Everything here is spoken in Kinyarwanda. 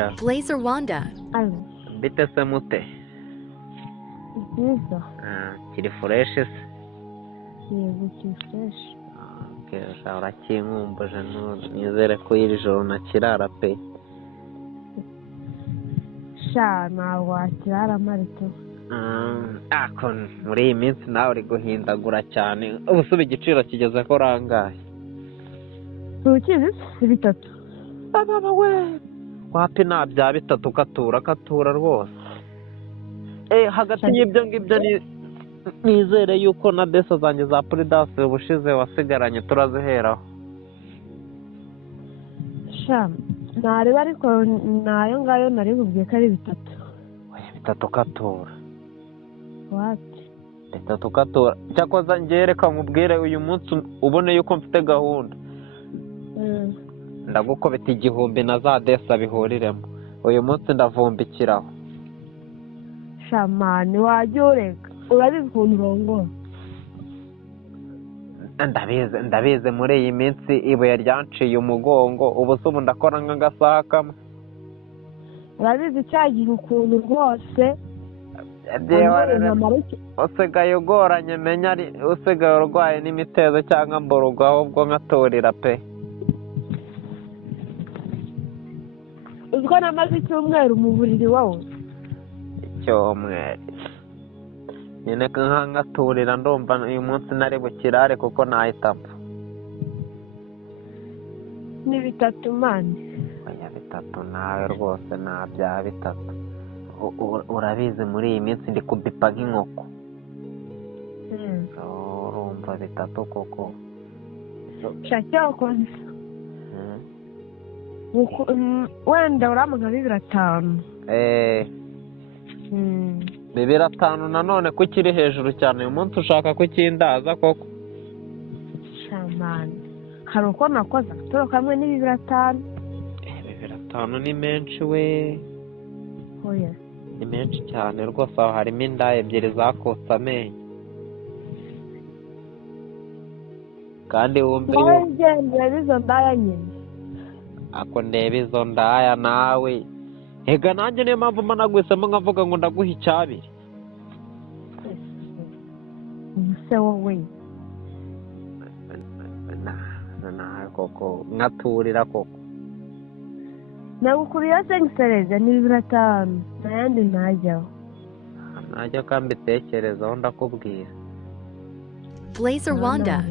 Hello. Blazer Wanda. Alo, Bite se mute? byiza. Kiri fresh se? Yego, kifresh. Kesha urakinkumbuje nizere ko iri joro nakirara pe. Sha, ntabwo wakirara marito. Ako muri iyi minsi nawe uri guhindagura cyane. Ubusubi igiciro kigeze ko rangaye. Tukizi si bitatu. Baba we. Wapi nta bya bitatu katura rwose. Hagati y'ibyo ngibyo nizere yuko na deso zanjye za Prudence ubushize wasigaranye turaziheraho. Sha, ntareba ariko nayo ngayo nari bubwiye ko ari bitatu. Oya bitatu katura. Wati. Bitatu katura. Cyakoza ngereka nkubwire uyu munsi ubone yuko mfite gahunda. Ndagukobeta igihumbi na za desa bihuriremo. Uyu munsi ndavumbikiraho. Shamani wajya ureka. Urabizi ukuntu urongora. Ndabizi muri iyi minsi ibuye ryanciye umugongo. Ubu se ubu ndakora nk'agasaha kamwe. Urabizi cyagihe ukuntu rwose. Usigaye ugoranye menya usigaye urwaye n'imitezi cyangwa mburugu ahubwo nkaturira pe. Uziko namaze icyumweru mu buriri wowe. Icyumweru nyine nkaturira ndumva uyu munsi nari bukirare kuko nahita mpfa. Ni bitatu mani. Oya bitatu nawe rwose nta bya bitatu. Urabizi muri iyi minsi ndi kubipa nk'inkoko. Urumva bitatu koko. Cyakoze. Wenda uramuga 500. 500 nanone ko kiri hejuru cyane uyu munsi ushaka ko kindaza koko. Shamani. Hari uko nakoze turo kamwe ni 500. 500 ni menshi we. Oya. Ni menshi cyane rwose aho harimo inda ebyiri zakotse amenyo. Kandi wumve izo ndaya nyine. Ako ndeba izo ndaya nawe. Ega nanjye niyo mpamvu managwisemo nkavuga ngo ndaguha icyabiri. Se wowe. Na koko nkaturira koko. Nagukuriye sengisereza ni 500. Nayandi najyaho. Najya kambitekerezaho ndakubwira. Blazer Wanda.